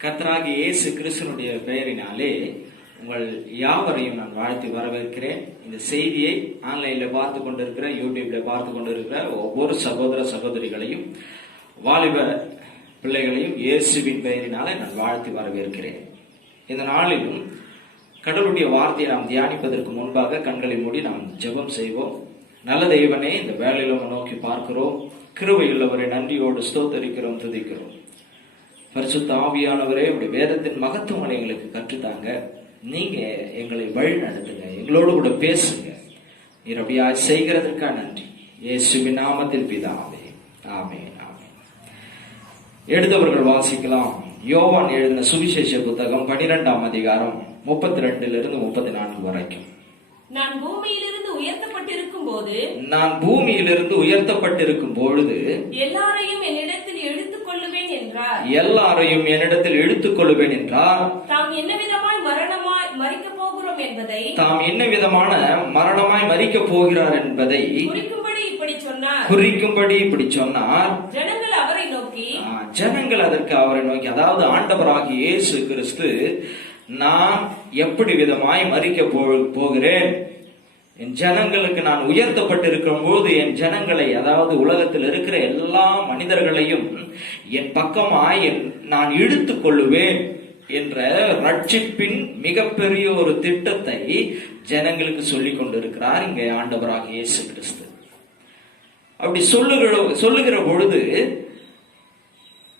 கர்த்தராகிய இயேசு கிறிஸ்துவினுடைய பெயரினாலே உங்கள் யாவரையும் நான் வாழ்த்தி வரவேற்கிறேன். இந்த செய்தியை ஆன்லைன்ல பார்த்து கொண்டிருக்கிற, யூடியூப்ல பார்த்து கொண்டிருக்கிற ஒவ்வொரு சகோதர சகோதரிகளையும், வாலிப பிள்ளைகளையும் இயேசுவின் பெயரினாலே நான் வாழ்த்தி வரவேற்கிறேன். இந்த நாளிலும் கடவுளுடைய வார்த்தையை நாம் தியானிப்பதற்கு முன்பாக கண்களை மூடி நாம் ஜெபம் செய்வோம். நல்ல தெய்வனே, இந்த வேலையில நோக்கி பார்க்கிறோம். கிருபையுள்ளவரை நன்றியோடு ஸ்தோத்தரிக்கிறோம், துதிக்கிறோம். பரிசுத்த ஆவியானவரே, உடைய வேதத்தின் மகத்துவங்களை எங்களுக்கு கற்றுத்தாங்க. நீங்க எங்களை வழி நடத்துங்க, எங்களோடு கூட பேசுங்க. நீர் அப்படியா செய்கிறதற்காக நன்றி. இயேசுவின் நாமத்தில் பிதாவே, ஆமென், ஆமென். எடுத்தவர்கள் வாசிக்கலாம். யோவான் எழுதின சுவிசேஷ புத்தகம் 12ஆம் அதிகாரம் 32 முதல் 34 வரைக்கும். நான் பூமியிலிருந்து உயர்த்தப்பட்டிருக்கும் பொழுது எல்லாரையும் என்னிடத்தில் எடுத்துக் கொள்ளுவேன் என்றார். தாம் என்ன விதமான மரணமாய் மரிக்கப் போகிறார் என்பதை குறிக்கும்படி இப்படி சொன்னார். ஜனங்கள் அதற்கு அவரை நோக்கி, அதாவது ஆண்டவராகிய இயேசு கிறிஸ்து, நான் எப்படி விதமாய் மரிக்க போகிறேன், என் ஜனங்களுக்கு நான் உயர்த்தப்பட்டிருக்கும் போது என் ஜனங்களை, அதாவது உலகத்தில் இருக்கிற எல்லா மனிதர்களையும் என் பக்கமாய் நான் இழுத்துக் கொள்ளுவேன் என்ற ரட்சிப்பின் மிகப்பெரிய ஒரு திட்டத்தை ஜனங்களுக்கு சொல்லிக் கொண்டிருக்கிறார் இங்கே ஆண்டவராகிய இயேசு கிறிஸ்து. அப்படி சொல்லுகிற பொழுது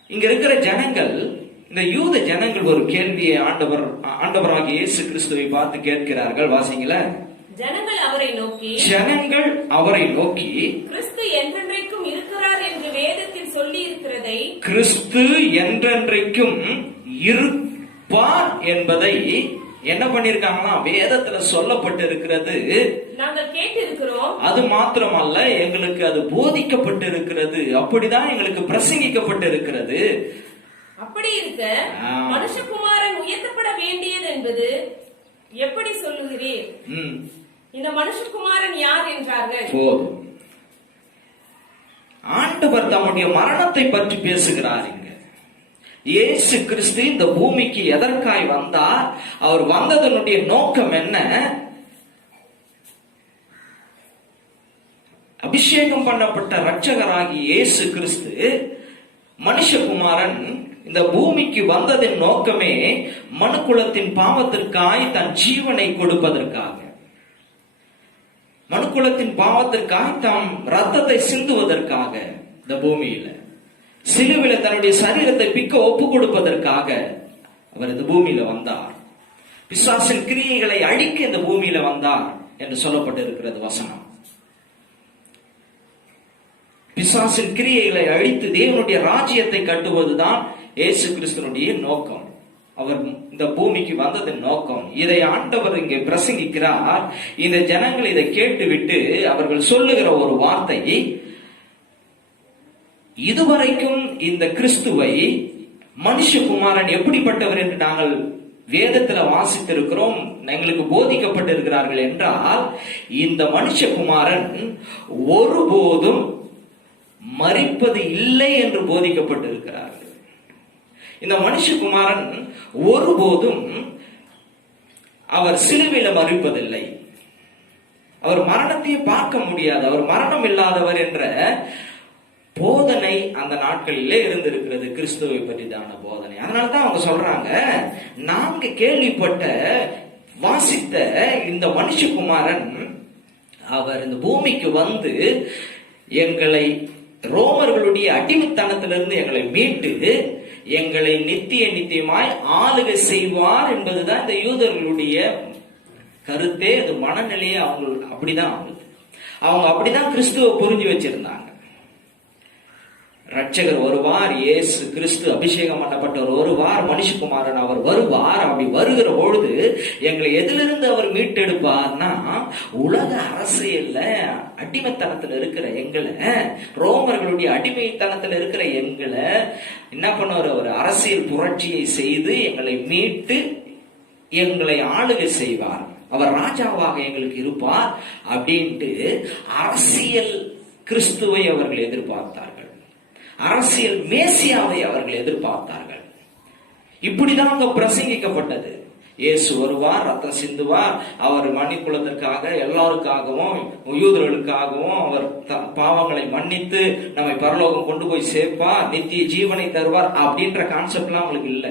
இங்க இருக்கிற ஜனங்கள், இந்த யூத ஜனங்கள் ஒரு கேள்வியை ஆண்டவராகிய இயேசு கிறிஸ்துவை பார்த்து கேட்கிறார்கள். வாசிங்கள. ஜனங்கள் அவரை நோக்கி கிறிஸ்து என்றென்றைக்கும் இருக்கிறார் என்று வேதத்தில் சொல்லி இருக்கிறதை, கிறிஸ்து என்றென்றைக்கும் இருப்பார் என்பதை என்ன பண்ணிருக்காங்கன்னா வேதத்துல சொல்லப்பட்டு இருக்கிறது நாங்கள் கேட்டிருக்கிறோம். அது மாத்திரமல்ல, எங்களுக்கு அது போதிக்கப்பட்டு இருக்கிறது, அப்படிதான் எங்களுக்கு பிரசங்கிக்கப்பட்டு இருக்கிறது. அப்படி இருக்க மனுஷகுமாரன் உயர்த்தப்பட வேண்டியது என்பது எப்படி சொல்லுகிறீர்? இந்த மனுஷகுமாரன் யார் என்றார்கள். போதும். ஆண்டவர் தம்முடைய மரணத்தை பற்றி பேசுகிறார். இயேசு கிறிஸ்து இந்த பூமிக்கு எதற்காய் வந்தார், அவர் வந்ததனுடைய நோக்கம் என்ன, அபிஷேகம் பண்ணப்பட்ட இரட்சகராகி இயேசு கிறிஸ்து மனுஷகுமாரன் இந்த பூமிக்கு வந்ததின் நோக்கமே மனுக்குலத்தின் பாவத்திற்காய் தன் ஜீவனை கொடுப்பதற்காக, மனுக்குலத்தின் பாவத்திற்காய் தாம் ரத்தத்தை சிந்துவதற்காக இந்த பூமியில சிலுவில தன்னுடைய சரீரத்தை பிக்க ஒப்பு கொடுப்பதற்காக அவர் இந்த பூமியில வந்தார். பிசாசின் கிரியைகளை அழிக்க இந்த பூமியில வந்தார் என்று சொல்லப்பட்டிருக்கிறது வசனம். பிசாசின் கிரியைகளை அழித்து தேவனுடைய ராஜ்யத்தை கட்டுவதுதான் இயேசு கிறிஸ்துனுடைய நோக்கம். அவர் இந்த பூமிக்கு வந்ததன் நோக்கம். இதை ஆண்டவர் இங்கே பிரசங்கிக்கிறார். இந்த ஜனங்கள் இதை கேட்டுவிட்டு அவர்கள் சொல்லுகிற ஒரு வார்த்தை, இதுவரைக்கும் இந்த கிறிஸ்துவை, மனுஷகுமாரன் எப்படிப்பட்டவர் என்று நாங்கள் வேதத்துல வாசித்திருக்கிறோம், எங்களுக்கு போதிக்கப்பட்டிருக்கிறார்கள் என்றால், இந்த மனுஷகுமாரன் ஒருபோதும் மரிப்பது இல்லை என்று போதிக்கப்பட்டிருக்கிறார்கள். இந்த மனுஷகுமாரன் ஒருபோதும் அவர் சிலுவையில மரிப்பதில்லை, அவர் மரணத்தையே பார்க்க முடியாது, அவர் மரணம் இல்லாதவர் என்ற போதனை அந்த நாட்களிலே இருந்திருக்கிறது, கிறிஸ்துவை பற்றிதான போதனை. அதனாலதான் அவங்க சொல்றாங்க, நாங்க கேள்விப்பட்ட வாசித்த இந்த மனுஷகுமாரன் அவர் இந்த பூமிக்கு வந்து எங்களை ரோமர்களுடைய அடிமைத்தனத்திலிருந்து எங்களை மீட்டு எங்களை நித்தியமாய் ஆளுகை செய்வார் என்பதுதான் இந்த யூதர்களுடைய கருத்தே. அது மனநிலையே அவங்க அப்படிதான் கிறிஸ்துவ புரிஞ்சு வச்சிருந்தாங்க. ரட்சகர் வருவார், இயேசு கிறிஸ்து அபிஷேகம் பண்ணப்பட்டவர் வருவார், மனுஷகுமாரன் அவர் வருவார். அப்படி வருகிற பொழுது எங்களை எதிலிருந்து அவர் மீட்டெடுப்பார்னா, உலக அரசியல்ல அடிமைத்தனத்துல இருக்கிற எங்களை, ரோமர்களுடைய அடிமைத்தனத்துல இருக்கிற எங்களை என்ன பண்ணுவார், அவர் அரசியல் புரட்சியை செய்து எங்களை மீட்டு எங்களை ஆளுகை செய்வார், அவர் ராஜாவாக எங்களுக்கு இருப்பார் அப்படின்ட்டு அரசியல் கிறிஸ்துவை அவர்கள் எதிர்பார்த்தார்கள். அரசியல் மேசியாவை அவர்கள் எதிர்பார்த்தார்கள். இப்படிதான் அங்க பிரசங்கிக்கப்பட்டது. இயேசு வருவார், ரத்தம் சிந்துவார், அவர் மன்னிக்குள்ளதற்காக எல்லாருக்காகவும் யூதர்களுக்காகவும் அவர் பாவங்களை மன்னித்து நம்மை பரலோகம் கொண்டு போய் சேர்ப்பார், நித்திய ஜீவனை தருவார் அப்படின்ற கான்செப்ட்லாம் அவங்களுக்கு இல்ல.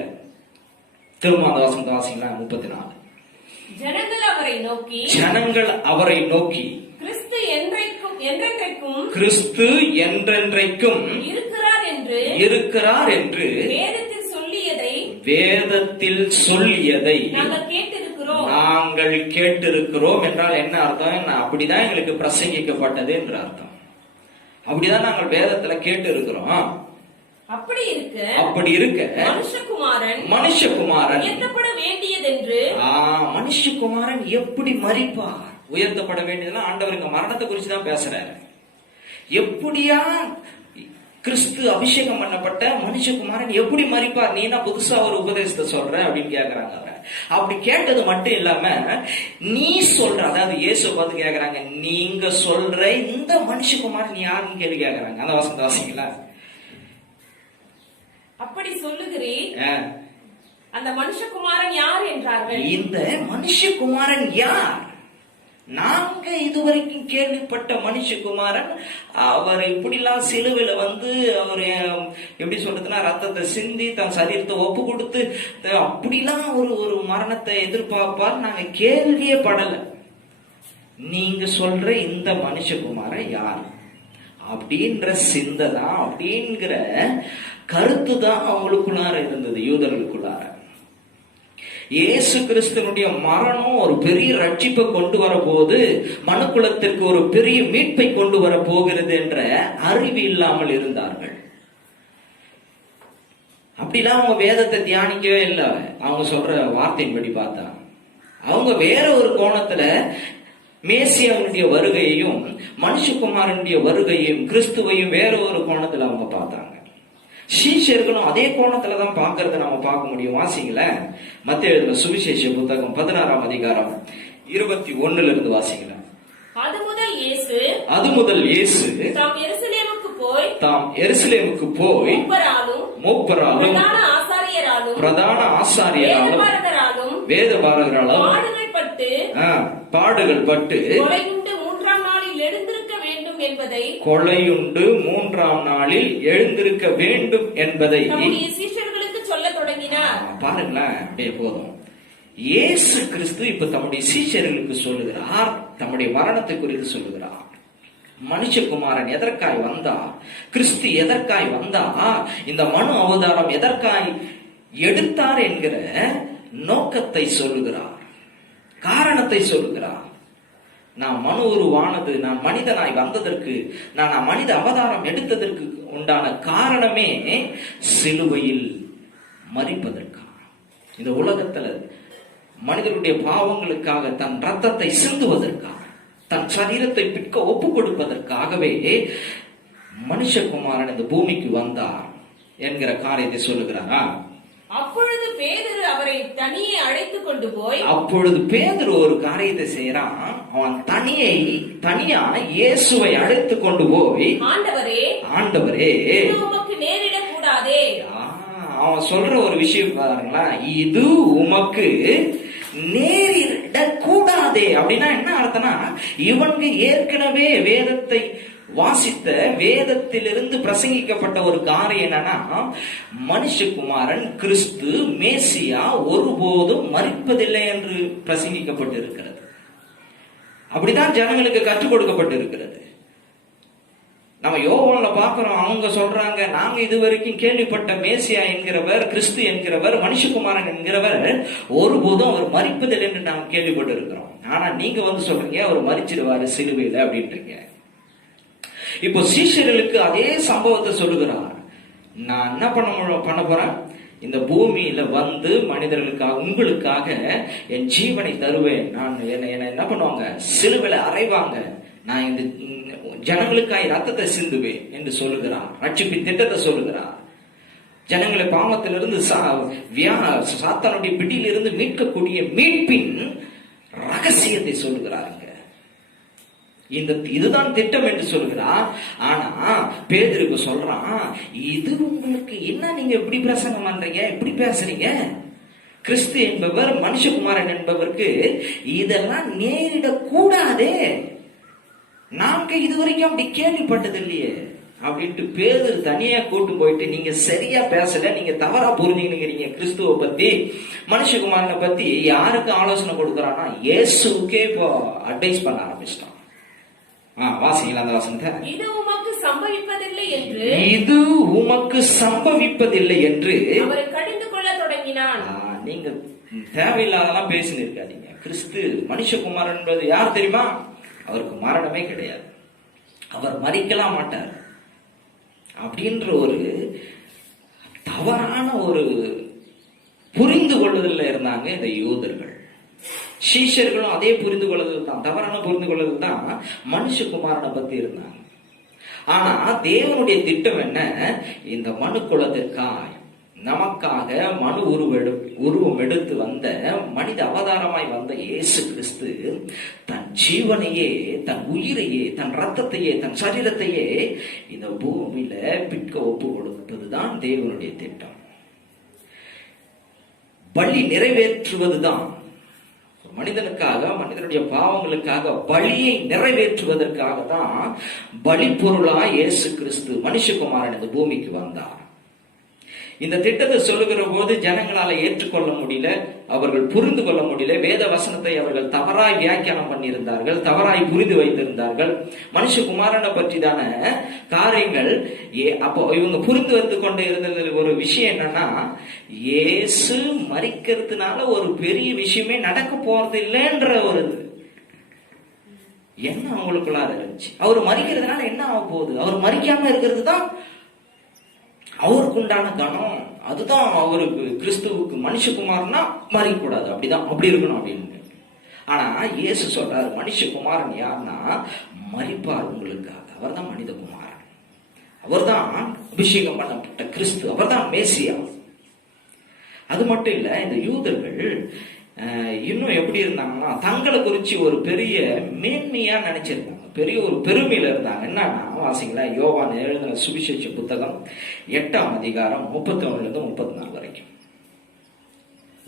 திருமாத வாசம் வாசிங்களா 34. ஜனங்கள் அவரை நோக்கி கிறிஸ்து என்றென்றைக்கும் இருக்கிறார் என்று வேதத்தில் சொல்லியதை நாங்கள் கேட்டிருக்கிறோம் என்றால் என்ன அர்த்தம்? அப்படிதான் எங்களுக்கு பிரசங்கிக்கப்பட்டது என்று அர்த்தம். அப்படிதான் நாங்கள் வேதத்துல கேட்டு இருக்கிறோம். அப்படி இருக்க மனுஷகுமாரன் உயர்த்தப்பட வேண்டியதென்று மனுஷகுமாரன் எப்படி மரிப்பார்? உயர்த்தப்பட வேண்டியதுன்னா ஆண்டவர் இங்க மரணத்தை குறிச்சு தான் பேசுறாரு. எப்படியா கிறிஸ்து அபிஷேகம் பண்ணப்பட்ட மனுஷகுமாரன் எப்படி மரிப்பார்? நீனா புதுசா ஒரு உபதேசத்தை சொல்ற அப்படின்னு கேக்குறாங்க. அவரை அப்படி கேட்டது மட்டும் இல்லாம நீ சொல்ற, அதாவது இயேசு பார்த்து கேக்குறாங்க, நீங்க சொல்ற இந்த மனுஷகுமாரன் யாருன்னு கேள்வி கேக்குறாங்க. அந்த வசந்த வாசிங்களா? அப்படி சொல்லுகிறேன், அந்த மனுஷகுமாரன் யார் என்றார்கள். இந்த மனுஷகுமாரன் யார்? நாங்க இதுவரைக்கும் கேள்விப்பட்ட மனுஷகுமாரன் அவர் இப்படிலாம் சிலுவையில வந்து அவர் எப்படி சொல்றதுன்னா ரத்தத்தை சிந்தி தன் சரீரத்தை ஒப்பு கொடுத்து அப்படிலாம் ஒரு மரணத்தை எதிர்பார்ப்பார் நாங்க கேள்வியே படல. நீங்க சொல்ற இந்த மனுஷகுமாரன் யார் அப்படின்ற சிந்தைதான், அப்படிங்கிற கருத்து தான் அவங்களுக்குள்ளார இருந்தது, யூதர்களுக்குள்ளார. இயேசு கிறிஸ்துவனுடைய மரணம் ஒரு பெரிய ரட்சிப்பை கொண்டு வர போது, மனுக்குலத்திற்கு ஒரு பெரிய மீட்பை கொண்டு வர போகிறது என்ற அறிவு இல்லாமல் இருந்தார்கள். அப்படிலாம் அவங்க வேதத்தை தியானிக்கவே இல்லை. அவங்க சொல்ற வார்த்தையின்படி பார்த்தா அவங்க வேற ஒரு கோணத்துல மேசியாவுடைய வருகையையும் மனுஷகுமாரனுடைய வருகையையும் கிறிஸ்துவையும் வேற ஒரு கோணத்துல அவங்க பார்த்தாங்க. சீஷர்களும் அதே கோணத்துலதான் பார்க்கறத நம்ம பார்க்க முடியும். வாசிங்கள மத்தேயு எழுதின சுவிசேஷ புத்தகம் 16ஆம் அதிகாரம் 21 இருந்து வாசிங்கள. அது முதல் இயேசு தாம் எருசலேமுக்கு போய் மூப்பராலும் பிரதான ஆசாரியராலும் வேதபாரகராலும் பாடுகள் பட்டு கொலையுண்டு 3ஆம் நாளில் எழுந்திருக்க வேண்டும் என்பதை சொல்ல தொடங்கினார். பாருங்களேன், அப்படியே போதும். இயேசு கிறிஸ்து இப்ப தம்முடைய சீஷர்களுக்கு சொல்லுகிறார், தம்முடைய மரணத்தை குறித்து சொல்லுகிறார். மனுஷகுமாரன் எதற்காய் வந்தா, கிறிஸ்து எதற்காய் வந்தா, இந்த மனு அவதாரம் எதற்காய் எடுத்தார் என்கிற நோக்கத்தை சொல்லுகிறார், காரணத்தை சொல்லுகிறார். நான் மனு உருவானது, நான் மனிதனாய் வந்ததற்கு, நான் மனித அவதாரம் எடுத்ததற்கு உண்டான காரணமே சிலுவையில் மரிப்பதற்காக, இந்த உலகத்துல மனிதனுடைய பாவங்களுக்காக தன் ரத்தத்தை சிந்துவதற்காக, தன் சரீரத்தை பிற்க ஒப்பு கொடுப்பதற்காகவே மனுஷகுமாரன் இந்த பூமிக்கு வந்தார் என்கிற காரியத்தை சொல்லுகிறாரா? அப்பொழுது பேதுரு அவரை தனியே அழைத்து கொண்டு போய், அப்பொழுது பேதுரு ஒரு காரியத்தை செய்யறான். அவன் தனியா இயேசுவை அழைத்து கொண்டு போய், ஆண்டவரே உமக்கு நேரிடக் கூடாதே. அவன் சொல்ற ஒரு விஷயம் பாருங்களா, இது உமக்கு நேரிட கூடாதே. அப்படின்னா என்ன அர்த்தம்னா, இவனுக்கு ஏற்கனவே வேதத்தை வாசித்த, வேதத்திலிருந்து பிரசங்கிக்கப்பட்ட ஒரு காரியம் என்னன்னா, மனுஷகுமாரன் கிறிஸ்து மேசியா ஒருபோதும் மரிப்பதில்லை என்று பிரசங்கிக்கப்பட்டு இருக்கிறது. அப்படிதான் ஜனங்களுக்கு கற்றுக் கொடுக்கப்பட்டு இருக்கிறது. நம்ம யோவான்ல பாக்குறோம், அவங்க சொல்றாங்க, நாங்க இதுவரைக்கும் கேள்விப்பட்ட மேசியா என்கிறவர், கிறிஸ்து என்கிறவர், மனுஷகுமாரன் என்கிறவர் ஒருபோதும் அவர் மரிப்பதில்லை என்று நாங்க கேள்விப்பட்டு இருக்கிறோம். ஆனா நீங்க வந்து சொல்றீங்க அவர் மரிச்சிடுவாரு சிலுவையில அப்படின்றீங்க. இப்போ சீஷர்களுக்கு அதே சம்பவத்தை சொல்லுகிறார். நான் என்ன பண்ண போறேன், இந்த பூமியில வந்து மனிதர்களுக்காக, உங்களுக்காக என் ஜீவனை தருவேன். நான் என்ன பண்ணுவாங்க, சிலுவையில அறைவாங்க, நான் இந்த ஜனங்களுக்காக ரத்தத்தை சிந்துவேன் என்று சொல்லுகிறார். ரட்சிப்பின் திட்டத்தை சொல்லுகிறார். ஜனங்களை பாவத்திலிருந்து சாத்தானுடைய பிடியிலிருந்து மீட்கக்கூடிய மீட்பின் ரகசியத்தை சொல்லுகிறாருங்க. இதுதான் திட்டம் என்று சொல்கிறார். ஆனா பேதுருக்கு சொல்றான், இது உங்களுக்கு என்ன, நீங்க எப்படி பிரசங்கம் பண்றீங்க, எப்படி பேசுறீங்க? கிறிஸ்து என்பவர், மனுஷகுமாரன் என்பவருக்கு இதெல்லாம் நேரிடக்கூடாதே, நாங்க இதுவரைக்கும் அப்படி கேள்விப்பட்டது இல்லையே அப்படின்ட்டு பேதுரு தனியா கூட்டு போயிட்டு, நீங்க சரியா பேசல, நீங்க தவறா புரிஞ்சுக்கிறீங்க கிறிஸ்துவ பத்தி, மனுஷகுமாரனை பத்தி. யாருக்கு ஆலோசனை கொடுக்கறான்னா இயேசுக்கே இப்போ அட்வைஸ் பண்ண ஆரம்பிச்சிட்டான். வாசிங்களா அந்த வசனத்தை. இது உமக்கு சம்பவிப்பதில்லை என்று, இது உமக்கு சம்பவிப்பதில்லை என்று அவரை கடிந்து கொள்ள தொடங்கினான். நீங்க தேவையில்லாதெல்லாம் பேசின்னு இருக்காதீங்க. கிறிஸ்து மனுஷகுமாரன் என்பது யார் தெரியுமா? அவருக்கு மரணமே கிடையாது, அவர் மரிக்கலாம் மாட்டார் அப்படின்ற ஒரு தவறான ஒரு புரிந்து கொள்ளுதல்ல இருந்தாங்க இந்த யூதர்கள். சீஷர்களும் அதே புரிந்து கொள்ளுதல் தான், தவறான புரிந்து கொள்ளுதல் தான் மனுஷகுமாரனை பத்தி இருந்தாங்க. ஆனா தேவனுடைய திட்டம் என்ன? இந்த மனு குலத்திற்காய் நமக்காக மனு உருவம் எடுத்து வந்த, மனித அவதாரமாய் வந்த இயேசு கிறிஸ்து தன் ஜீவனையே, தன் உயிரையே, தன் ரத்தத்தையே, தன் சரீரத்தையே இந்த பூமியில பிற்க ஒப்பு கொடுப்பதுதான் தேவனுடைய திட்டம். பலி நிறைவேற்றுவதுதான் மனிதனுக்காக, மனிதனுடைய பாவங்களுக்காக பலியை நிறைவேற்றுவதற்காக தான் பலி பொருளா இயேசு கிறிஸ்து மனுஷகுமாரன் இந்த பூமிக்கு வந்தார். இந்த திட்டத்தை சொல்லுகிற போது ஜனங்களால ஏற்றுக்கொள்ள முடியல, அவர்கள் புரிந்து கொள்ள முடியல. வேத வசனத்தை அவர்கள் தவறாய் வியாக்கியானம் பண்ணியிருந்தார்கள், தவறாய் புரிந்து வைத்திருந்தார்கள். மனுஷகுமாரனை பற்றிதான காரியங்கள் அப்போ இவங்க புரிந்து வந்து கொண்டு இருந்தது. ஒரு விஷயம் என்னன்னா, இயேசு மரிக்கிறதுனால ஒரு பெரிய விஷயமே நடக்க போறது இல்லைன்ற ஒரு என்ன அவங்களுக்குள்ளார இருந்துச்சு. அவர் மரிக்கிறதுனால என்ன ஆக போகுது, அவர் மரிக்காம இருக்கிறது தான் அவருக்கு உண்டான கணம். அதுதான் அவருக்கு, கிறிஸ்துவுக்கு மனுஷகுமாரனா மறிக்கூடாது, அப்படிதான், அப்படி இருக்கணும் அப்படின்னு. ஆனா இயேசு சொல்றாரு, மனுஷகுமாரன் யாருன்னா மரிப்பார் உங்களுக்காக. அவர் தான் மனிதகுமாரன், அவர் தான் அபிஷேகம் பண்ணப்பட்ட கிறிஸ்து, அவர் தான் மேசியா. அது மட்டும் இல்ல, இந்த யூதர்கள் இன்னும் எப்படி இருந்தாங்கன்னா, தங்களை குறிச்சு ஒரு பெரிய மேன்மையா நினைச்சிருந்தாங்க, பெரிய ஒரு பெருமையில இருந்தாங்க. என்னன்னா, வாசிங்களா, யோவான் எழுதின சுவிசேஷ புத்தகம் 8ஆம் அதிகாரம் 31 34 வரைக்கும்.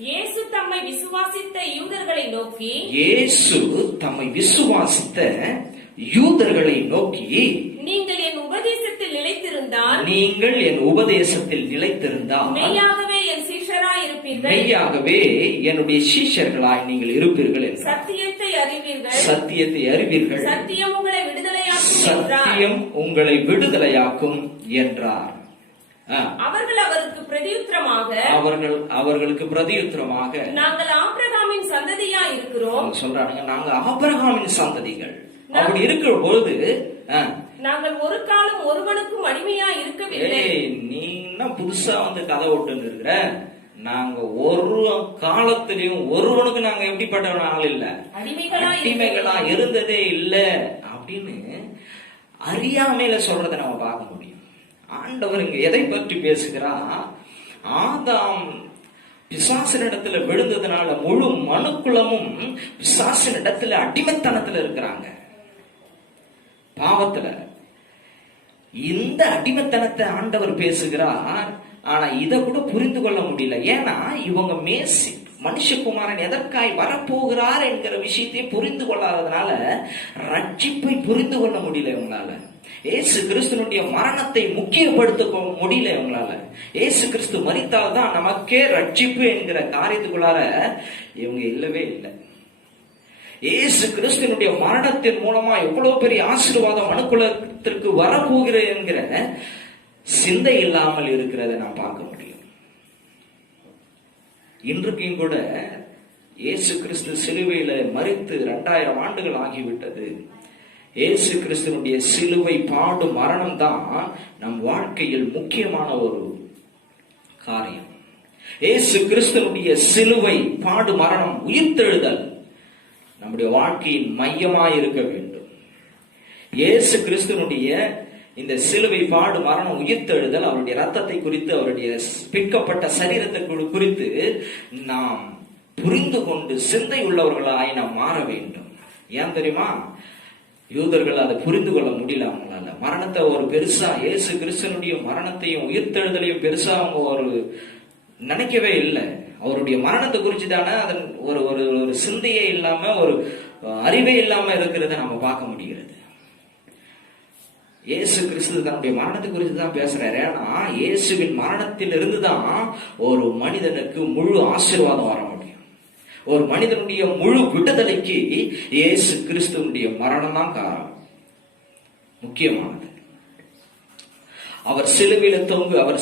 இயேசு தம்மை விசுவாசித்த யூதர்களை நோக்கி, இயேசு தம்மை விசுவாசித்த யூதர்களை நோக்கி, நீங்கள் என் உபதேசத்தில் நிலைத்திருந்தால், நீங்கள் என் உபதேசத்தில் நிலைத்திருந்தால் மெய்யாகவே என் சீஷராய் இருப்பீர்கள், மெய்யாகவே என்னுடைய சீஷர்களாய் நீங்கள் இருப்பீர்கள் என்றார். சத்தியத்தை அறிவீர்கள், சத்தியத்தை அறிவீர்கள், சத்தியம் உங்களை விடுதலையாக்கும் என்றார். சத்தியம் உங்களை விடுதலையாக்கும் என்றார். அவர்கள் அவருக்கு பிரதியுத்தரமாக, அவர்களுக்கு பிரதியுத்தரமாக, நாங்கள் ஆபிரகாமின் சந்ததியா இருக்கிறோம் சொல்றாங்க. நாங்க ஆபிரகாமின் சந்ததிகள். அப்படி இருக்கிற பொழுது நாங்கள் ஒரு காலம் ஒருவனுக்கும் அடிமையா இருக்கவில்லை. நீ என்ன புதுசா வந்து கதை ஓட்டுன்னு இருக்கிற? நாங்க ஒரு காலத்திலையும் ஒருவனுக்கு நாங்க எப்படிப்பட்ட ஆள் இல்ல, அடிமைகளா இருந்ததே இல்ல அப்படின்னு அறியாமையில சொல்றதை நம்ம பார்க்க முடியும். ஆண்டவர் இங்க எதை பற்றி பேசுகிறா? ஆதாம் பிசாசினிடத்துல விழுந்ததுனால முழு மனுக்குலமும் பிசாசினிடத்துல அடிமைத்தனத்துல இருக்கிறாங்க, பாவத்துல. இந்த அடிமைத்தனத்தை ஆண்டவர் பேசுகிறார். ஆனா இத கூட புரிந்து கொள்ள முடியல. ஏன்னா இவங்க மனுஷகுமாரன் எதற்காய் வரப்போகிறார் என்கிற விஷயத்தை புரிந்து கொள்ளாததுனால ரட்சிப்பை புரிந்து கொள்ள முடியல இவங்களால. ஏசு கிறிஸ்துனுடைய மரணத்தை முக்கியப்படுத்த முடியல இவங்களால. ஏசு கிறிஸ்து மரித்தால்தான் நமக்கே ரட்சிப்பு என்கிற காரியத்துக்குள்ளார இவங்க இல்லவே இல்லை. ஏசு கிறிஸ்துனுடைய மரணத்தின் மூலமா எவ்வளவு பெரிய ஆசீர்வாதம் மனுக்குலத்திற்கு வரப்போகிறது என்கிற சிந்தை இல்லாமல் இருக்கிறத நான் பார்க்க முடியும். இன்றைக்கும் கூட இயேசு கிறிஸ்து சிலுவையில மரித்து 2000 ஆண்டுகள் ஆகிவிட்டது. இயேசு கிறிஸ்துனுடைய சிலுவை பாடு மரணம் தான் நம் வாழ்க்கையில் முக்கியமான ஒரு காரியம். இயேசு கிறிஸ்துனுடைய சிலுவை பாடு மரணம் உயிர்த்தெழுதல் நம்முடைய வாழ்க்கையின் மையமாய் இருக்க வேண்டும். இயேசு கிறிஸ்துனுடைய இந்த சிலுவை பாடு மரணம் உயிர்த்தெழுதல், அவருடைய ரத்தத்தை குறித்து, அவருடைய பிற்கப்பட்ட சரீரத்தை குறித்து நாம் புரிந்து கொண்டு சிந்தை உள்ளவர்களாய் நாம் மாற வேண்டும். ஏன் தெரியுமா? யூதர்கள் அதை புரிந்து கொள்ள முடியல அவங்களால. மரணத்தை ஒரு பெருசா, இயேசு கிறிஸ்தனுடைய மரணத்தையும் உயிர்த்தெழுதலையும் பெருசா அவங்க ஒரு நினைக்கவே இல்லை. அவருடைய மரணத்தை குறிச்சு தானே அதன் ஒரு ஒரு ஒரு சிந்தையே இல்லாம, ஒரு அறிவே இல்லாம இருக்கிறத நம்ம பார்க்க முடிகிறது. இயேசு கிறிஸ்து தன்னுடைய மரணத்தை குறித்து தான் பேசுறாரு. ஏன்னா இயேசுவின் மரணத்தில் இருந்துதான் ஒரு மனிதனுக்கு முழு ஆசீர்வாதம் வர முடியும். ஒரு மனிதனுடைய முழு விடுதலைக்கு இயேசு கிறிஸ்துவனுடைய மரணம் தான் காரணம், முக்கியமானது. அவர்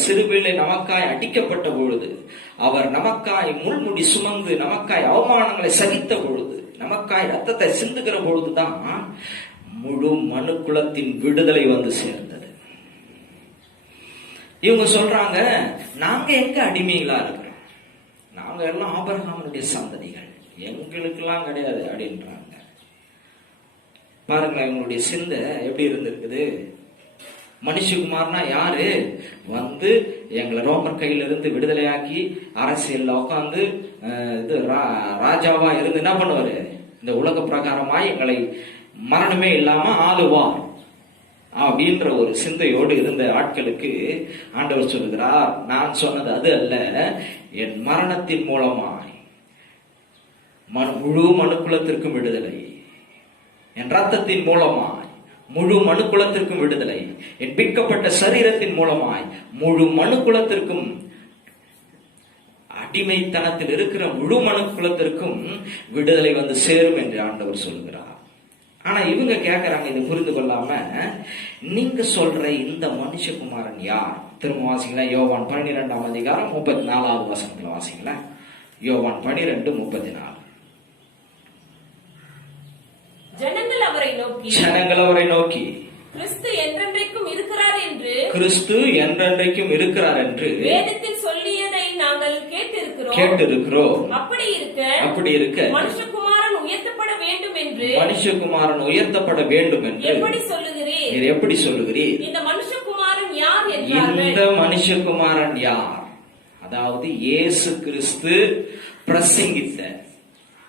சிலுவையில நமக்காய் அடிக்கப்பட்ட பொழுது, அவர் நமக்காய் முள்முடி சுமந்து நமக்காய் அவமானங்களை சகித்த பொழுது, நமக்காய் ரத்தத்தை சிந்துகிற பொழுதுதான் முழு மனு குலத்தின் விடுதலை வந்து சேர்ந்தது. இவங்க சொல்றாங்க, நாங்க எங்க அடிமைகளா இருக்கிறோம், நாங்க எல்லாம் ஆபிரகாமுடைய சந்ததிகள், எங்களுக்கெல்லாம் கிடையாது அப்படின்றாங்க. பாருங்களேன் இவங்களுடைய சிந்தை எப்படி இருந்திருக்குது. மனுஷகுமார்னா யாரு? வந்து எங்களை ரோமர் கையில இருந்து விடுதலையாக்கி அரசியல்ல உட்காந்து ராஜாவா இருந்து என்ன பண்ணுவாரு? இந்த உலக பிரகாரமாய் எங்களை மரணமே இல்லாம ஆளுவார் அப்படின்ற ஒரு சிந்தையோடு இருந்த ஆட்களுக்கு ஆண்டவர் சொல்லுகிறார், நான் சொன்னது அது அல்ல, என் மரணத்தின் மூலமாய் முழு மனுக்குலத்திற்கும் விடுதலை, என் ரத்தத்தின் மூலமாய் முழு மனுக்குலத்திற்கும் விடுதலை, என் பிற்கப்பட்ட சரீரத்தின் மூலமாய் முழு மனுக்குலத்திற்கும், அடிமைத்தனத்தில் இருக்கிற முழு மனுக்குலத்திற்கும் விடுதலை வந்து சேரும் என்று ஆண்டவர் சொல்கிறார். ஆனா இவங்க கேட்கறாங்க, இதை புரிந்து கொள்ளாம, நீங்க சொல்ற இந்த மனுஷகுமாரன் யார்? திரும்ப வாசிங்களா, யோவான் 12ஆம் அதிகாரம் 34வது வசனத்துல வாசிங்களா. யோவான் 12:34. ஜனங்கள் அவரை நோக்கி கிறிஸ்து என்றென்றைக்கும் இருக்கிறார் என்று வேதத்தில் சொல்லியதை நாங்கள் கேட்டிருக்கிறோம். அப்படி இருக்க மனுஷகுமாரன் உயர்த்தப்பட வேண்டும் என்று எப்படி சொல்லுகிறீர்? இந்த மனுஷகுமாரன் யார்? அதாவது இயேசு கிறிஸ்து பிரசங்கித்த,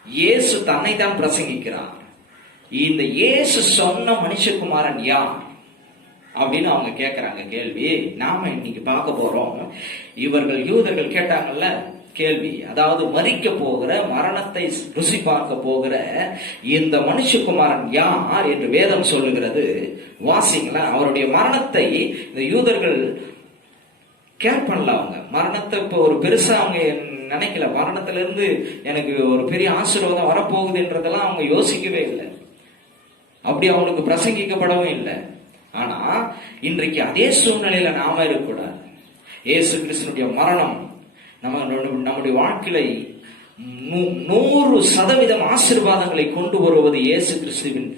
இயேசு தன்னை தான் பிரசங்கிக்கிறார். இந்த இயேசு சொன்ன மனுஷகுமாரன் யார் அப்படின்னு அவங்க கேட்கிறாங்க கேள்வி. நாம இன்னைக்கு பார்க்க போறோம். இவர்கள் யூதர்கள் கேட்டாங்கல்ல கேள்வி, அதாவது மரிக்க போகிற, மரணத்தை ருசி பார்க்க போகிற இந்த மனுஷகுமாரன் யார் என்று வேதம் சொல்லுகிறது. வாசிங்களா, அவருடைய மரணத்தை இந்த யூதர்கள் கேர் பண்ணல. அவங்க மரணத்தை இப்போ ஒரு பெருசா அவங்க நினைக்கல. மரணத்திலிருந்து எனக்கு ஒரு பெரிய ஆசீர்வாதம் வரப்போகுதுன்றதெல்லாம் அவங்க யோசிக்கவே இல்லை. அப்படி அவங்களுக்கு பிரசங்கிக்கப்படவும் இல்லை. ஆனா இன்றைக்கு அதே சூழ்நிலையில நாம இருக்கக்கூடாது. இயேசு கிறிஸ்துனுடைய மரணம் நம்முடைய வாழ்க்கையில 100% ஆசீர்வாதங்களை கொண்டு வருவது இயேசு கிறிஸ்துவின்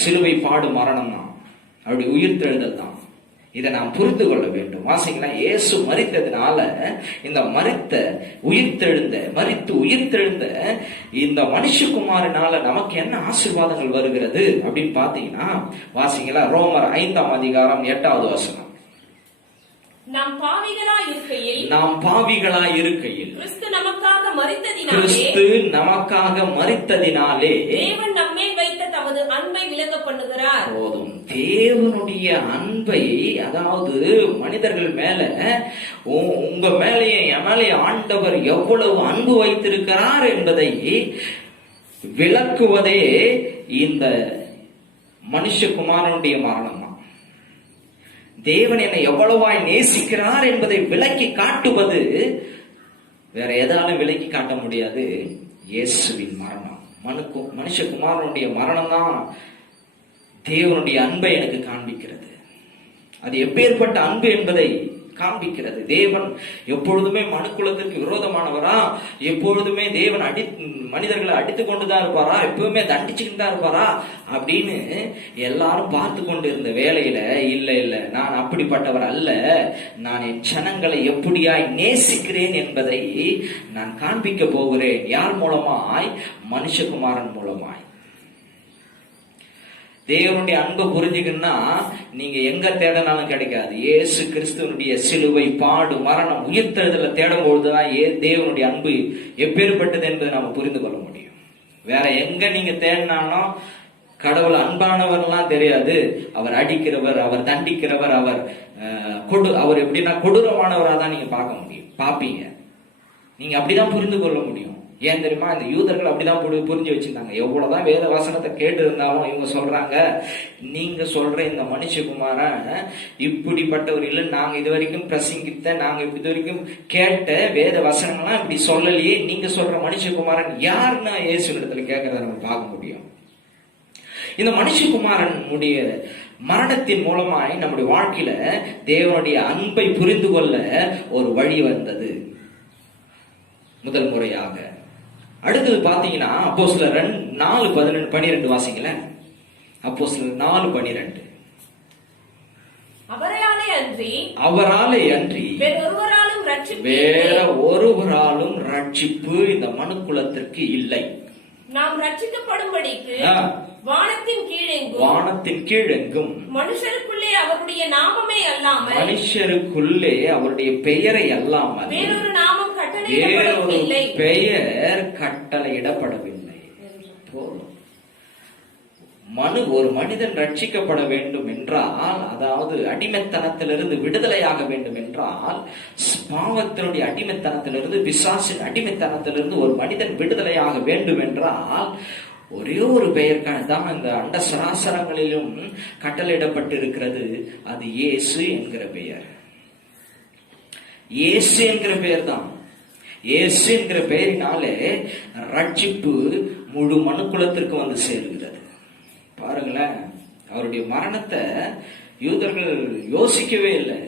சிலுவை பாடு மரணம் தான், அவருடைய உயிர்த்தெழுதல் தான். இதை நாம் புரிந்து கொள்ள வேண்டும். வாசிங்களா, இயேசு மரித்ததுனால இந்த மரித்து உயிர்த்தெழுந்த இந்த மனுஷகுமாரனால நமக்கு என்ன ஆசீர்வாதங்கள் வருகிறது அப்படின்னு பாத்தீங்கன்னா, வாசிங்களா, ரோமர் 5ஆம் அதிகாரம் 8வது வசனம். நாம் பாவிகளாய் இருக்கையில் கிறிஸ்து நமக்காக மரித்ததினாலே தேவன் நம்மேல் வைத்த தமது அன்பை விளங்க பண்ணுகிறார். போதும். தேவனுடைய அன்பை, அதாவது மனிதர்கள் மேல, உங்க மேலேயே என் மேலே ஆண்டவர் எவ்வளவு அன்பு வைத்திருக்கிறார் என்பதை விளக்குவதே இந்த மனுஷகுமாரனுடைய மரணம். தேவன் என்னை எவ்வளவாய் நேசிக்கிறார் என்பதை விளக்கி காட்டுவது வேற எதாலும் விளக்கி காட்ட முடியாது. இயேசுவின் மரணம், மனுஷகுமாரனுடைய மரணம் தான் தேவனுடைய அன்பை எனக்கு காண்பிக்கிறது. அது எப்பேற்பட்ட அன்பு என்பதை காண்பிக்கிறது. தேவன் எப்பொழுதுமே மனுக்குலத்திற்கு விரோதமானவரா? எப்பொழுதுமே தேவன் மனிதர்களை அடித்துக் கொண்டுதான் இருப்பாரா? எப்பவுமே தண்டிச்சுக்கிட்டு தான் இருப்பாரா அப்படின்னு எல்லாரும் பார்த்து கொண்டு இருந்த வேளையில, இல்ல நான் அப்படிப்பட்டவர் அல்ல, நான் என் ஜனங்களை எப்படியாய் நேசிக்கிறேன் என்பதை நான் காண்பிக்க போகிறேன். யார் மூலமாய்? மனுஷகுமாரன் மூலமாய். தேவனுடைய அன்பை புரிஞ்சுக்கணும்னா நீங்க எங்க தேடினாலும் கிடைக்காது. இயேசு கிறிஸ்துவனுடைய சிலுவை பாடு மரணம் உயிர்த்தெழுதல தேடும் பொழுதுதான் தேவனுடைய அன்பு எப்பேற்பட்டது என்பதை நாம புரிந்து கொள்ள முடியும். வேற எங்க நீங்க தேடினாலும் கடவுள் அன்பானவர்லாம் தெரியாது. அவர் அடிக்கிறவர், அவர் தண்டிக்கிறவர், அவர் எப்படின்னா கொடூரமானவரா தான் நீங்க பார்க்க முடியும், பாப்பீங்க. நீங்க அப்படிதான் புரிந்து கொள்ள முடியும். ஏன் தெரியுமா? இந்த யூதர்கள் அப்படிதான் புரிஞ்சு வச்சிருந்தாங்க. எவ்வளவுதான் வேத வசனத்தை கேட்டு இருந்தாலும் இவங்க சொல்றாங்க, நீங்க சொல்ற இந்த மனுஷகுமாரன் இப்படிப்பட்டவர் இல்லை, நாங்க இது வரைக்கும் பிரசங்கித்த, நாங்க இது வரைக்கும் கேட்ட வேத வசனங்கள்லாம் இப்படி சொல்லலையே, நீங்க சொல்ற மனுஷகுமாரன் யாருன்னா இயேசு இடத்துல கேட்கறத நம்ம பார்க்க முடியும். இந்த மனுஷகுமாரனுடைய மரணத்தின் மூலமாய் நம்முடைய வாழ்க்கையில தேவனுடைய அன்பை புரிந்து கொள்ள ஒரு வழி வந்தது முதல் முறையாக. அடுத்தது பாத்தீங்கன்னா அப்போஸ்தலர் 4:12 வாசிங்களேன். அப்போஸ்தலர் 4:12. அவராலே அன்றி வேற ஒருவராலும் ரட்சிப்பு இந்த மனுக்குலத்திற்கு இல்லை. நாம் ரட்சிக்கப்படும்படிக்கு வானத்தின் கீழெங்கும் மனுஷருக்குள்ளே அவருடைய நாமமே அல்லாமல், மனுஷருக்குள்ளே அவருடைய பெயரை அல்லாமல் வேறொரு நாமம் பெயர் கட்டளையிடப்படவில்லை. போதும். ஒரு மனிதன் ரட்சிக்கப்பட வேண்டும் என்றால், அதாவது அடிமைத்தனத்திலிருந்து விடுதலையாக வேண்டும் என்றால், பாவத்தினுடைய அடிமைத்தனத்திலிருந்து, பிசாசின் அடிமைத்தனத்திலிருந்து ஒரு மனிதன் விடுதலையாக வேண்டும் என்றால் ஒரே ஒரு பெயர் தான் இந்த அண்ட சராசரங்களிலும் கட்டளையிடப்பட்டிருக்கிறது. அது இயேசு என்கிற பெயர். இயேசு என்கிற பெயர் தான். இயேசு என்கிற பெயரினாலே ரட்சிப்பு முழு மனுக்குலத்திற்கு வந்து சேருகிறது. பாருங்களேன், அவருடைய மரணத்தை யூதர்கள் யோசிக்கவே இல்லை.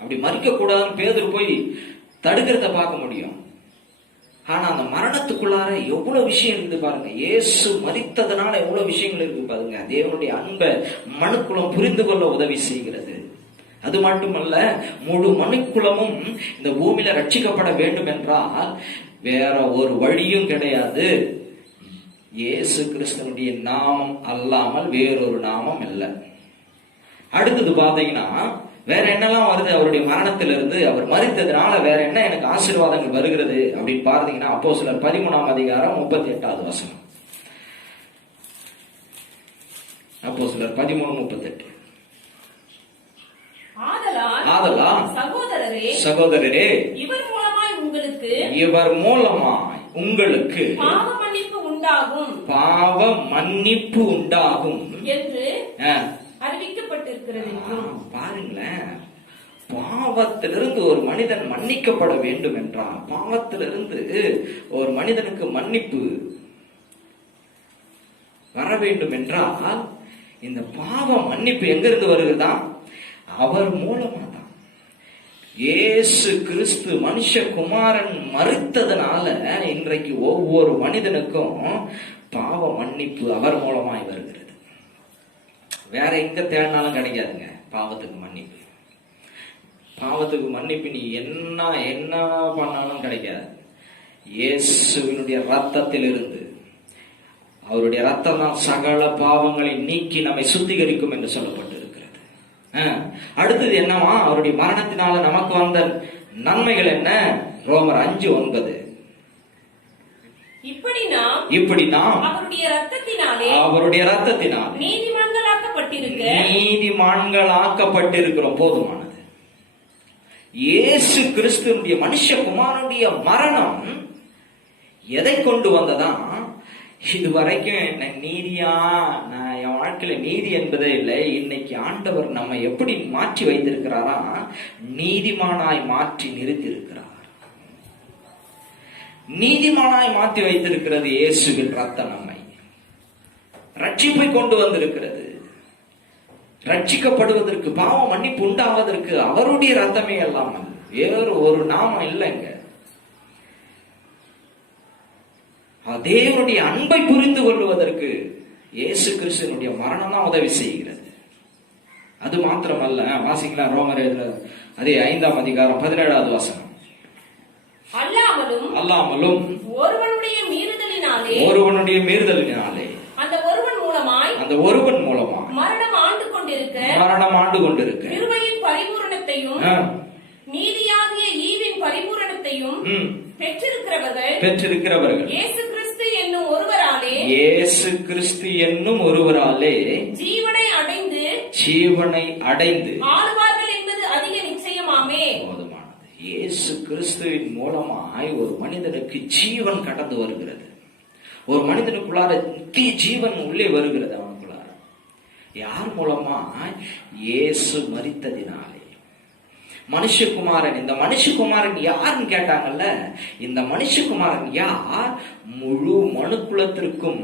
அப்படி மறிக்க கூடாதுன்னு பேதுரு போய் தடுக்கிறத பார்க்க முடியும். ஆனா அந்த மரணத்துக்குள்ளார எவ்வளவு விஷயம் இருந்து பாருங்க. இயேசு மரித்ததனால எவ்வளவு விஷயங்கள் இருக்கு பாருங்க. தேவனுடைய அன்பை மனுக்குலம் புரிந்து கொள்ள உதவி செய்கிறது. அது மட்டுமல்ல, முழு மனுக்குலமும் இந்த பூமியில ரட்சிக்கப்பட வேண்டும் என்றால் வேற ஒரு வழியும் கிடையாது. இயேசு கிறிஸ்துவனுடைய நாமம் அல்லாமல் வேறொரு நாமம் இல்லை. அடுத்தது பாத்தீங்கன்னா வேற என்னெல்லாம் வருது அவருடைய மரணத்திலிருந்து? அவர் மரித்ததுனால வேற என்ன எனக்கு ஆசீர்வாதங்கள் வருகிறது அப்படின்னு பார்த்தீங்கன்னா அப்போஸ்தலர் 13:38. அப்போஸ்தலர் 13:38. ஆதலால் சகோதரரே, இவர் மூலமாய் உங்களுக்கு பாவ மன்னிப்பு உண்டாகும் என்று அறிவிக்கப்பட்டிருக்கிறது. பாருங்களேன், பாவத்திலிருந்து ஒரு மனிதன் மன்னிக்கப்பட வேண்டும் என்றால், பாவத்திலிருந்து ஒரு மனிதனுக்கு மன்னிப்பு வர வேண்டும் என்றால், இந்த பாவ மன்னிப்பு எங்கிருந்து வருகிறதா? அவர் மூலமா தான். இயேசு கிறிஸ்து மனுஷகுமாரன் மரித்ததனால இன்றைக்கு ஒவ்வொரு மனிதனுக்கும் பாவ மன்னிப்பு அவர் மூலமாய் வருகிறது. வேற எங்க தேடினாலும் கிடைக்காதுங்க பாவத்துக்கு மன்னிப்பு. பாவத்துக்கு மன்னிப்பு நீ என்ன பண்ணாலும் கிடைக்காது. இயேசுவினுடைய ரத்தத்தில் இருந்து, அவருடைய ரத்தம் தான் சகல பாவங்களை நீக்கி நம்மை சுத்திகரிக்கும் என்று சொல்லப்பட்டிருக்கிறது. அடுத்தது என்னவா? அவருடைய மரணத்தினால நமக்கு வந்த நன்மைகள் என்ன? ரோமர் 5:9. இப்படி நாம் அவருடைய ரத்தத்தினால் நீதிமான்களாக்கப்பட்டிருக்கிறோம். போதுமானது. இயேசு கிறிஸ்துவினுடைய மனுஷகுமாரனுடைய மரணம் எதை கொண்டு வந்ததா? இதுவரைக்கும் நீதியா, நான் என் வாழ்க்கையில நீதி என்பதே இல்லை. இன்னைக்கு ஆண்டவர் நம்ம எப்படி மாற்றி வைத்திருக்கிறாரா? நீதிமானாய் மாற்றி நிறுத்தியிருக்கிறார். நீதிமானாய் மாற்றி வைத்திருக்கிறது இயேசுவின் ரத்தம். நம்மை ரட்சிப்பை கொண்டு வந்திருக்கிறது. ரட்சிக்கப்படுவதற்கு, பாவ மன்னிப்பு உண்டாவதற்கு அவருடைய ரத்தமே அல்லாமல் வேறு ஒரு நாமம் இல்லைங்க. தேவனுடைய அன்பை புரிந்து கொள்வதற்கு இயேசு கிறிஸ்துவினுடைய மரணம் தான் உதவி செய்கிறது. அது மாத்திரமல்ல, வாசிக்கலாம் ரோமர் அதே 5:17. அல்லாமலும் ஒருவனுடைய மீறுதலினாலே அந்த ஒருவன் மூலமாய் மரணம் ஆண்டு கொண்டிருக்க கிருபையின் பரிபூரணத்தையும் நீதியாகிய ஈவின் பரிபூரணத்தையும் பெற்றிருக்கிறவர்கள் இயேசு கிறிஸ்து என்னும் ஒருவராலே இயேசு கிறிஸ்து என்னும் ஒருவராலே ஜீவனை அடைந்து ஆழ்வார்கள் என்பது அதிக நிச்சயமாமே. போதுமானது. இயேசு கிறிஸ்துவின் மூலமாய் ஒரு மனிதனுக்கு ஜீவன் கடந்து வருகிறது. ஒரு மனிதனுக்குள்ளார நித்திய ஜீவன் உள்ளே வருகிறது. அவனுக்குள்ளார யார் மூலமா? இயேசு மரித்ததினாலே. மனுஷகுமாரன், இந்த மனுஷகுமாரன் யாருன்னு கேட்டாங்கல்ல. இந்த மனுஷகுமாரன் யார்? முழு மனுக்குலத்திற்கும்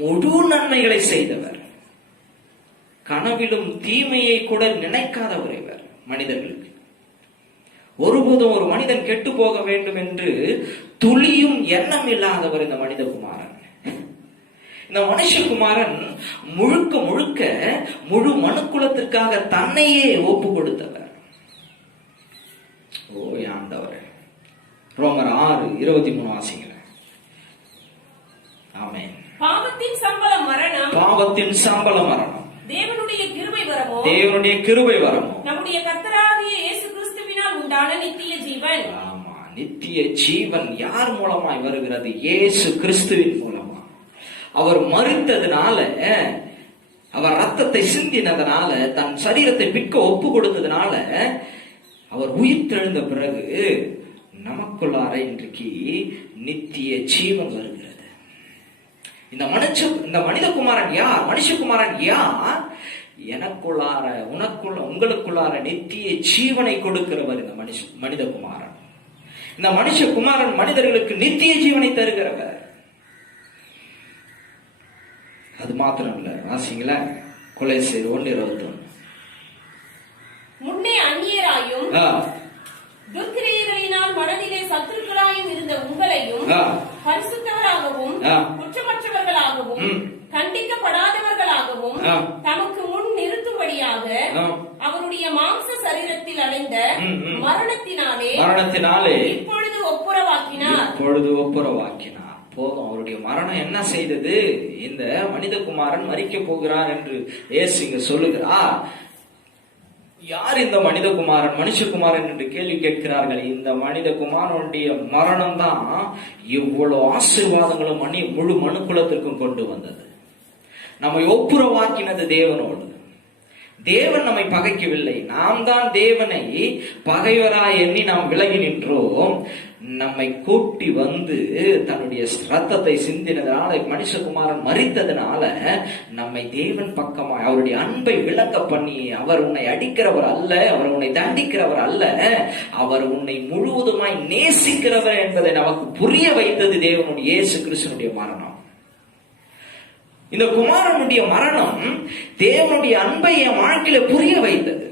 முழு நன்மைகளை செய்தவர். கனவிலும் தீமையை கூட நினைக்காதவர் இவர். மனிதர்களுக்கு ஒருபோதும் ஒரு மனிதன் கெட்டு போக வேண்டும் என்று துளியும் எண்ணம் இல்லாதவர் இந்த மனிதகுமாரன். இந்த மனுஷகுமாரன் முழுக்க முழுக்க முழு மனுக்குலத்திற்காக தன்னையே ஒப்பு கொடுத்தவர். ஓ ஆண்டவரே, ரோமர் 6:23 வாசிங்க. ஆமென். பாவத்தின் சம்பளம் மரணம், பாவத்தின் சம்பளம் மரணம், தேவனுடைய கிருபை வரமோ, தேவனுடைய கிருபை வரமோ, நம்முடைய கர்த்தராகிய இயேசு கிறிஸ்துவினால் உண்டான நித்திய ஜீவன். ஆமா, நித்திய ஜீவன் யார் மூலமாய் வருகிறது? இயேசு கிறிஸ்துவின் மூலமா. அவர் மரித்ததுனால, அவர் ரத்தத்தை சிந்தினதுனால, தன் சரீரத்தை பிற்க ஒப்பு கொடுத்ததுனால, அவர் உயிர் தெழுந்த பிறகு நமக்குள்ளார இன்றைக்கு நித்திய ஜீவன் வருகிறது. இந்த மனிதகுமாரன் யார்? மனுஷகுமாரன் யார்? எனக்குள்ளார, உங்களுக்குள்ளார நித்திய ஜீவனை கொடுக்கிறவர் இந்த மனிதகுமாரன். இந்த மனுஷகுமாரன் மனிதர்களுக்கு நித்திய ஜீவனை தருகிறவர். அது மாத்திரம் இல்ல, ராசிங்களா, கொலைசேர் 1:21. முன்னே அந்நியராயும் துர்க்கிரியைகளினால் மனதிலே சத்துருக்களாயும் இருந்த உங்களையும் பரிசுத்தவராகவும் குற்றமற்றவர்களாகவும் கண்டிக்கப்படாதவர்களாகவும் தமக்கு முன் நிறுத்தும்படியாக அவருடைய மாம்ச சரீரத்தில் அடைந்த மரணத்தினாலே இப்பொழுது ஒப்புரவாக்கினார். போதும். அவருடைய மரணம் என்ன செய்தது? இந்த மனிதகுமாரன் மரிக்க போகிறார் என்று இயேசு இங்க சொல்லுகிறார். யார் இந்த மனிதகுமாரன், மனுஷகுமாரன் என்று கேள்வி கேட்கிறார்கள். இந்த மனிதகுமாரனுடைய மரணம் தான் இவ்வளவு ஆசீர்வாதங்களும் முழு மனுக்குலத்திற்கும் கொண்டு வந்தது. நம்மை ஒப்புரவாக்கினது தேவனோடு. தேவன் நம்மை பகைக்கவில்லை, நாம் தான் தேவனை பகைவராய் எண்ணி நாம் விலகி நின்றோம். நம்மை கூட்டி வந்து தன்னுடைய ரத்தத்தை சிந்தினதுனால, மனுஷகுமாரன் மரித்ததுனால நம்மை தேவன் பக்கமாய் அவருடைய அன்பை விளங்க பண்ணி, அவர் உன்னை அடிக்கிறவர் அல்ல, அவர் உன்னை தண்டிக்கிறவர் அல்ல, அவர் உன்னை முழுவதுமாய் நேசிக்கிறவர் என்பதை நமக்கு புரிய வைத்தது தேவனுடைய இயேசு கிறிஸ்துவினுடைய மரணம். இந்த குமாரனுடைய மரணம் தேவனுடைய அன்பை என் வாழ்க்கையில புரிய வைத்தது.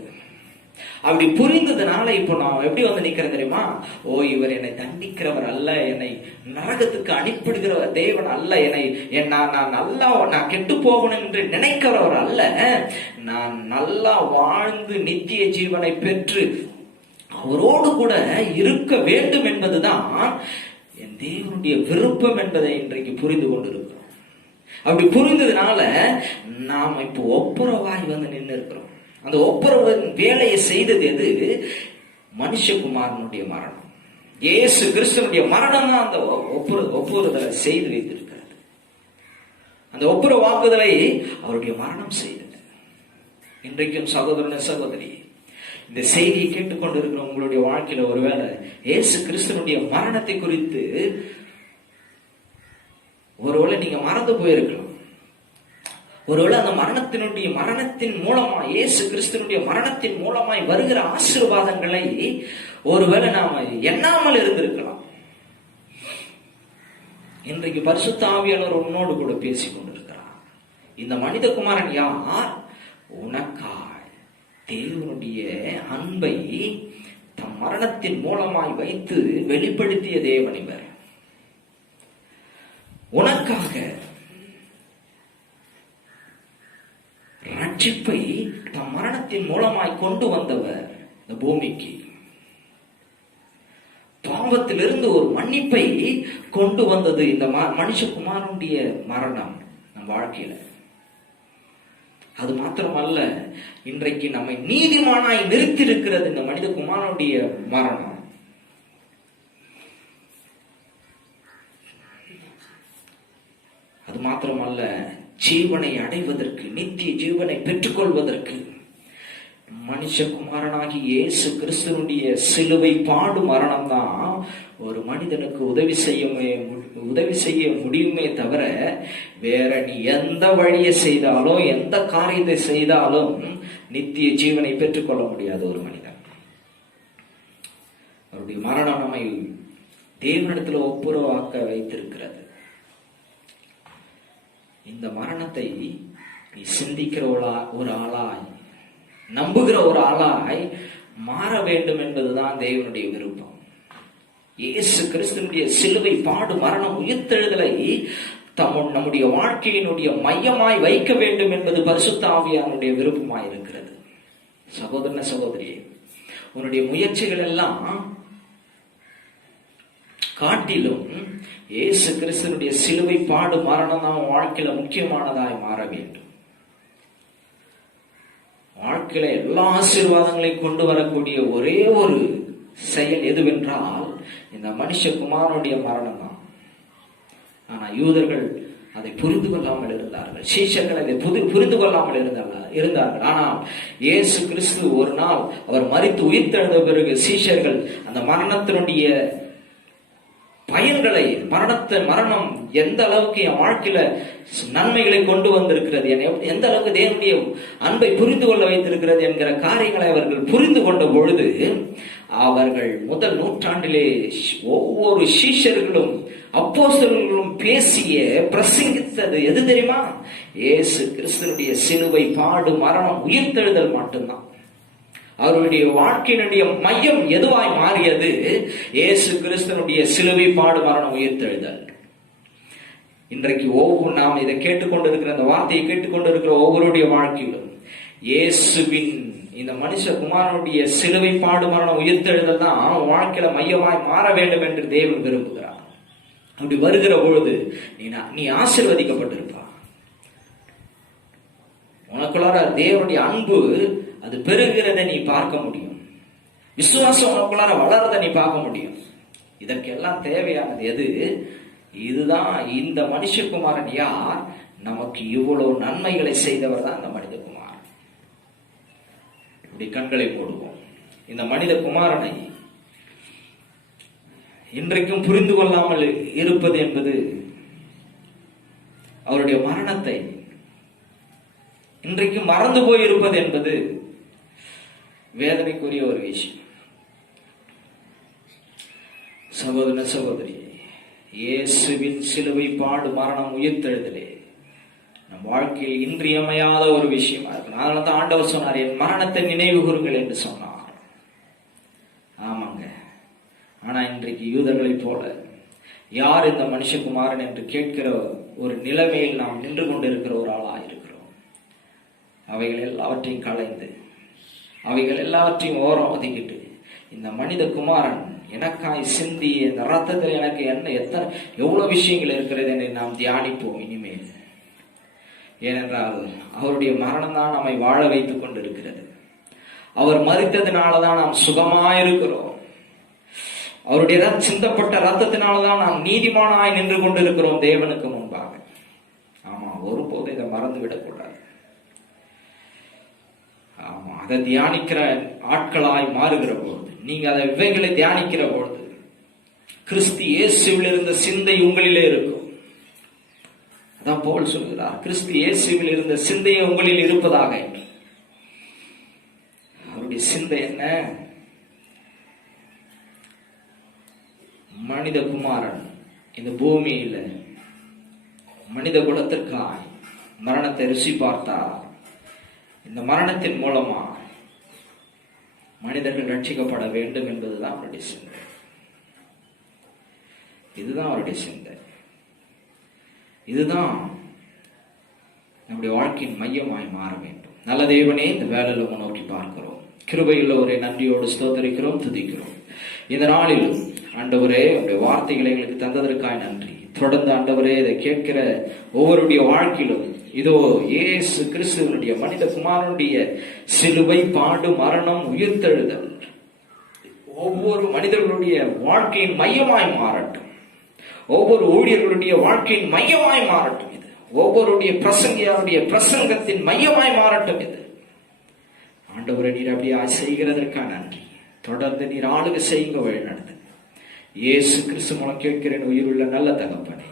அப்படி புரிந்ததுனால இப்போ நான் எப்படி வந்து நிக்கிறேன் தெரியுமா? ஓ, இவர் என்னை தண்டிக்கிறவர் அல்ல, என்னை நரகத்துக்கு அனுப்பிடுகிறவர் தேவன் அல்ல, நான் கெட்டு போகணும் என்று நினைக்கிறவர் அல்ல, நான் நல்லா வாழ்ந்து நித்திய ஜீவனை பெற்று அவரோடு கூட இருக்க வேண்டும் என்பதுதான் என் தேவனுடைய விருப்பம் என்பதை இன்றைக்கு புரிந்து கொண்டிருக்கிறோம். அப்படி புரிந்ததுனால நாம் இப்போ ஒப்புரவாய் வந்து நின்று இருக்கிறோம். அந்த ஒப்புரவு வேலையை செய்தது எது? மனுஷகுமாரனுடைய மரணம். இயேசு கிறிஸ்துவனுடைய மரணம் தான் அந்த ஒப்புறுதலை செய்து வைத்திருக்கிறது. அந்த ஒப்புரவாக்குதலை அவருடைய மரணம் செய்தது. இன்றைக்கும் சகோதரன் சகோதரி, இந்த செய்தியை கேட்டுக்கொண்டிருக்கிற உங்களுடைய வாழ்க்கையில ஒருவேளை இயேசு கிறிஸ்துவனுடைய மரணத்தை குறித்து ஒருவேளை நீங்க மறந்து போயிருக்கலாம். ஒருவேளை அந்த மரணத்தின் மூலமா, இயேசு கிறிஸ்துவனுடைய மரணத்தின் மூலமாய் வருகிற ஆசீர்வாதங்களை ஒருவேளை நாம எண்ணாமல் இருந்திருக்கலாம். இன்றைக்கு பரிசுத்த ஆவியானவர் உன்னோடு கூட பேசிக் கொண்டிருக்கிறார். இந்த மனிதகுமாரன் யார்? உனக்காய் தேவனுடைய அன்பை தம் மரணத்தின் மூலமாய் வைத்து வெளிப்படுத்திய தேவன் இவர். உனக்காக ரட்சிப்பை தம் மரணத்தின் மூலமாய் கொண்டு வந்தவர் இந்த பூமிக்கு. பாவத்திலிருந்து ஒரு மன்னிப்பை கொண்டு வந்தது இந்த மனுஷகுமாரனுடைய மரணம் நம் வாழ்க்கையில. அது மாத்திரமல்ல, இன்றைக்கு நம்மை நீதிமானாய் நிறுத்தியிருக்கிறது இந்த மனிதகுமாரனுடைய மரணம். அது மாத்திரமல்ல, ஜீவனை அடைவதற்கு, நித்திய ஜீவனை பெற்றுக்கொள்வதற்கு மனுஷகுமாரனாகி இயேசு கிறிஸ்துவனுடைய சிலுவை பாடு மரணம் தான் ஒரு மனிதனுக்கு உதவி செய்ய முடியுமே தவிர, வேற நீ எந்த வழியை செய்தாலும், எந்த காரியத்தை செய்தாலும் நித்திய ஜீவனை பெற்றுக்கொள்ள முடியாது ஒரு மனிதன். அவருடைய மரணம் நம்மை தேவனிடத்துல ஒப்புரவாக்க வைத்திருக்கிறது. இந்த மரணத்தை நீ சிந்திக்கிற ஒரு ஆளாய், நம்புகிற ஒரு ஆளாய் மாற வேண்டும் என்பதுதான் தேவனுடைய விருப்பம். இயேசு கிறிஸ்துவினுடைய சிலுவை பாடு மரணம் உயிர்த்தெழுதலை நம்முடைய வாழ்க்கையினுடைய மையமாய் வைக்க வேண்டும் என்பது பரிசுத்த ஆவியானுடைய விருப்பமாய் இருக்கிறது. சகோதரன சகோதரியே, உன்னுடைய முயற்சிகள் எல்லாம் காட்டிலும் இயேசு கிறிஸ்துவினுடைய சிலுவை பாடு மரணம் தான் வாழ்க்கையில முக்கியமானதாய் மாற வேண்டும். வாழ்க்கையில எல்லா ஆசீர்வாதங்களையும் கொண்டு வரக்கூடிய ஒரே ஒரு செயல் எதுவென்றால் இந்த மனுஷகுமாரனுடைய மரணம் தான். ஆனா யூதர்கள் அதை புரிந்து கொள்ளாமல் இருந்தார்கள், சீஷர்கள் அதை புரிந்து கொள்ளாமல் இருந்தார்கள். ஆனால் இயேசு கிறிஸ்து ஒரு நாள் அவர் மரித்து உயிர்த்தெழுந்த பிறகு சீஷர்கள் அந்த மரணத்தினுடைய பயன்களை, மரணம் எந்த அளவுக்கு என் வாழ்க்கையில நன்மைகளை கொண்டு வந்திருக்கிறது, எந்த அளவுக்கு தேவனுடைய அன்பை புரிந்து கொள்ள வைத்திருக்கிறது என்கிற காரியங்களை அவர்கள் புரிந்து கொண்ட பொழுது, அவர்கள் முதல் நூற்றாண்டிலே ஒவ்வொரு சீஷர்களும் அப்போஸ்தலர்களும் பேசிய பிரசங்கித்தது எது தெரியுமா? இயேசு கிறிஸ்துவினுடைய சிலுவை பாடு மரணம் உயிர்த்தெழுதல் மட்டும்தான். அவருடைய வாழ்க்கையினுடைய மையம் எதுவாய் மாறியது? இயேசு கிறிஸ்துவினுடைய சிலுவை பாடு மரணம் உயிர்த்தெழுதல். இன்றைக்கு நாம் இதை கேட்டுக்கொண்டிருக்கிற, அந்த வார்த்தையை கேட்டுக்கொண்டிருக்கிற ஒவ்வொருடைய வாழ்க்கையிலும் இயேசுவின் இந்த மனுஷகுமாரனுடைய சிலுவை பாடு மரணம் உயிர்த்தெழுதல் தான் வாழ்க்கையில மையமாய் மாற வேண்டும் என்று தேவன் விரும்புகிறார். அப்படி வருகிற பொழுது நீ ஆசீர்வதிக்கப்பட்டிருப்பா. உனக்குள்ளார தேவனுடைய அன்பு அது பெருகிறத நீ பார்க்க முடியும். விசுவாசம் உனக்குள்ளார வளர்றத நீ பார்க்க முடியும். இதற்கெல்லாம் தேவையானது எது? இதுதான். இந்த மனுஷகுமாரன் யார்? நமக்கு இவ்வளவு நன்மைகளை செய்தவர் தான் இந்த மனிதகுமாரன். இப்படி கண்களை மூடுவோம். இந்த மனித குமாரனை இன்றைக்கும் புரிந்து கொள்ளாமல் இருப்பது என்பது, அவருடைய மரணத்தை இன்றைக்கும் மறந்து போயிருப்பது என்பது வேதனைக்குரிய ஒரு விஷயம். சகோதர சகோதரி, இயேசுவின் சிலுவை பாடு மரணம் உயிர்த்தெழுதலே நம் வாழ்க்கையில் இன்றியமையாத ஒரு விஷயமா இருக்கு. அதனால தான் ஆண்டவர் சொன்னார், என் மரணத்தை நினைவு கூறுங்கள் என்று சொன்னார். ஆமாங்க. ஆனா இன்றைக்கு யூதர்களைப் போல யார் இந்த மனுஷகுமாரன் என்று கேட்கிற ஒரு நிலைமையில் நாம் நின்று கொண்டிருக்கிற ஒரு ஆளாக இருக்கிறோம். அவைகள் எல்லாவற்றையும் களைந்து, அவைகள் எல்லாவற்றையும் ஓரம் ஒதுக்கிட்டு, இந்த மனித குமாரன் எனக்காய் சிந்தி இந்த ரத்தத்தில் எனக்கு எவ்வளவு விஷயங்கள் இருக்கிறது என்று நாம் தியானிப்போம் இனிமேல். ஏனென்றால் அவருடைய மரணம் தான் நம்மை வாழ வைத்துக் கொண்டிருக்கிறது. அவர் மரித்ததினாலதான் நாம் சுகமாயிருக்கிறோம். அவருடைய சிந்தப்பட்ட ரத்தத்தினால்தான் நாம் நீதிமானாய் நின்று கொண்டிருக்கிறோம் தேவனுக்கு முன்பாக. ஆமா, ஒருபோது இதை மறந்து விடக்கூடாது. ஆமா, அதை தியானிக்கிற ஆட்களாய் மாறுகிற பொழுது, நீங்க அதை இவைகளை தியானிக்கிற பொழுது, கிறிஸ்து இயேசுவில் இருந்த சிந்தை உங்களிலே இருக்கும். அதான் பவுல் சொல்கிறார், கிறிஸ்து இயேசுவில் இருந்த சிந்தையை உங்களில் இருப்பதாக. அவருடைய சிந்தை என்ன? மனித குமாரன் இந்த பூமியில மனித குலத்திற்காய் மரணத்தை ருசி பார்த்தார். இந்த மரணத்தின் மூலமா மனிதர்கள் ரட்சிக்கப்பட வேண்டும் என்பதுதான் அவருடைய சிந்தை. இதுதான் அவருடைய சிந்தை. இதுதான் நம்முடைய வாழ்க்கையின் மையமாய் மாற வேண்டும். நல்ல தேவனே, இந்த வேலையில நோக்கி பார்க்கிறோம். கிருபையுள்ள ஒரே நன்றியோடு ஸ்தோத்திரிக்கிறோம், துதிக்கிறோம். இந்த நாளிலும் ஆண்டவரே, உங்களுடைய வார்த்தைகளை எங்களுக்கு தந்ததற்காய் நன்றி. தொடர்ந்து ஆண்டவரே, இதை கேட்கிற ஒவ்வொருடைய வாழ்க்கையிலும் இதோ இயேசு கிறிஸ்துவனுடைய மனித குமாரனுடைய சிலுவை பாடு மரணம் உயிர்த்தெழுதல் ஒவ்வொரு மனிதர்களுடைய வாழ்க்கையின் மையமாய் மாறட்டும். ஒவ்வொரு ஊழியர்களுடைய வாழ்க்கையின் மையமாய் மாறட்டும். இது ஒவ்வொருடைய பிரசங்கியாருடைய பிரசங்கத்தின் மையமாய் மாறட்டும் இது. ஆண்டவரை நீர் அப்படியே செய்கிறதற்காக நன்றி. தொடர்ந்து நீர் ஆளுகை செய்யுங்க, வழி நடத்துங்க. இயேசு கிறிஸ்து மூலம் கேட்கிறேன் உயிருள்ள நல்ல தகப்பனே.